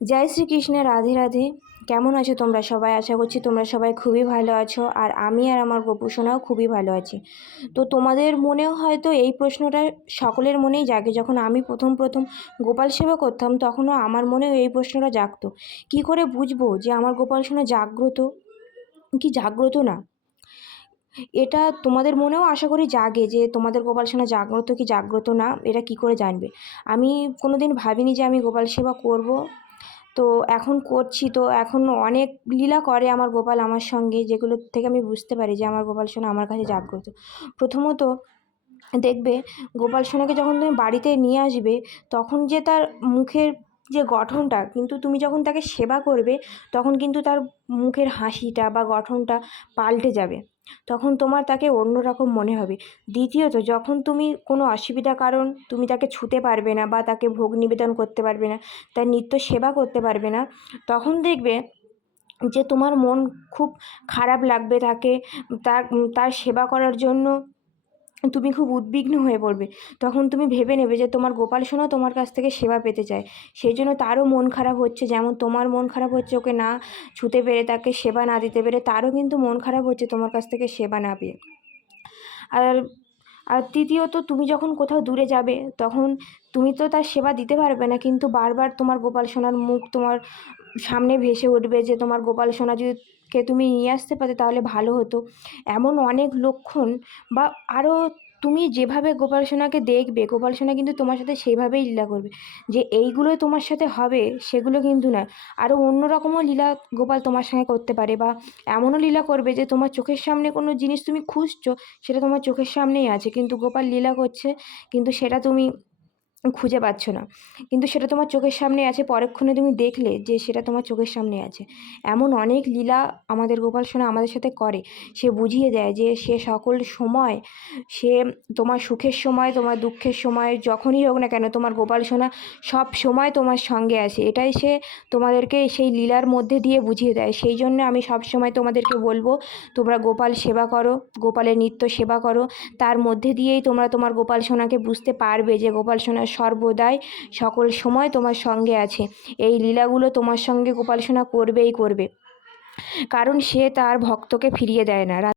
জয় শ্রীকৃষ্ণ, রাধে রাধে। কেমন আছো তোমরা সবাই? আশা করছি তোমরা সবাই খুবই ভালো আছো আর আমি আর আমার গোপুসোনাও খুবই ভালো আছি। তো তোমাদের মনেও হয়তো এই প্রশ্নটা সকলের মনেই জাগে। যখন আমি প্রথম প্রথম গোপাল সেবা করতাম, তখনও আমার মনেও এই প্রশ্নটা জাগতো। কী করে বুঝব যে আমার গোপাল সোনা জাগ্রত? কি জাগ্রত না? এটা তোমাদের মনেও আশা করি জাগে যে তোমাদের গোপাল সোনা জাগ্রত কি জাগ্রত না, এটা কি করে জানবে? আমি কোনো দিন ভাবিনি যে আমি গোপাল সেবা করব। তো এখন করছি। তো এখন অনেক লীলা করে আমার গোপাল আমার সঙ্গে, যেগুলো থেকে আমি বুঝতে পারি যে আমার গোপাল সোনা আমার কাছে জাগ্রত প্রথমত দেখবে, গোপাল সোনাকে যখন তুমি বাড়িতে নিয়ে আসবে, তখন যে তার মুখের যে গঠনটা, কিন্তু তুমি যখন তাকে সেবা করবে, তখন কিন্তু তার মুখের হাসিটা বা গঠনটা পাল্টে যাবে। তখন তোমার তাকে অন্যরকম মনে হবে। দ্বিতীয়ত, যখন তুমি কোনো অসুবিধা কারণ তুমি তাকে ছুতে পারবে না বা তাকে ভোগ নিবেদন করতে পারবে না, তার নিত্য সেবা করতে পারবে না, তখন দেখবে যে তোমার মন খুব খারাপ লাগবে তাকে, তার তার সেবা করার জন্য তুমি খুব উদ্বিগ্ন হয়ে পড়বে। তখন তুমি ভেবে নেবে যে তোমার গোপাল সোনাও তোমার কাছ থেকে সেবা পেতে চায়। সেই জন্য তারও মন খারাপ হচ্ছে, যেমন তোমার মন খারাপ হচ্ছে ওকে না ছুতে পেরে তাকে সেবা না দিতে পেরে, তারও কিন্তু মন খারাপ হচ্ছে তোমার কাছ থেকে সেবা না পেয়ে। আর আর তৃতীয়ত তুমি যখন কোথাও দূরে যাবে, তখন তুমি তো তার সেবা দিতে পারবে না, কিন্তু বারবার তোমার গোপাল সোনার মুখ তোমার সামনে ভেসে উঠবে যে তোমার গোপাল সোনা যদি কে তুমি নিয়ে আসতে পারতে, তাহলে ভালো হতো। এমন অনেক লক্ষণ বা আরও তুমি যেভাবে গোপাল সোনাকে দেখবে, গোপাল সোনা কিন্তু তোমার সাথে সেইভাবেই লীলা করবে। যে এইগুলোই তোমার সাথে হবে, সেগুলো কিন্তু না আরও অন্য রকমও লীলা গোপাল তোমার সঙ্গে করতে পারে বা এমনও লীলা করবে যে তোমার চোখের সামনে কোনো জিনিস তুমি খুঁজছো, সেটা তোমার চোখের সামনেই আছে। কিন্তু গোপাল লীলা করছে, কিন্তু সেটা তুমি খুঁজে পাচ্ছ না। কিন্তু সেটা তোমার চোখের সামনে আছে, পরক্ষণে তুমি দেখলে যে সেটা তোমার চোখের সামনে আছে। এমন অনেক লীলা আমাদের গোপাল সোনা আমাদের সাথে করে। সে বুঝিয়ে দেয় যে সে সকল সময়, সে তোমার সুখের সময়, তোমার দুঃখের সময়, যখনই হোক না কেন তোমার গোপাল সোনা সব সময় তোমার সঙ্গে আছে। এটাই সে তোমাদেরকে সেই লীলার মধ্যে দিয়ে বুঝিয়ে দেয়। সেই জন্য আমি সব সময় তোমাদেরকে বলব, তোমরা গোপাল সেবা করো, গোপালের নিত্য সেবা করো। তার মধ্যে দিয়েই তোমরা তোমার গোপাল সোনাকে বুঝতে পারবে যে গোপাল সোনা সর্বদাই সকল সময় তোমার সঙ্গে আছে। এই লীলাগুলো তোমার সঙ্গে গোপাল করবেই করবে। কারণ সে তার ভক্তকে ফিরিয়ে দেয় না।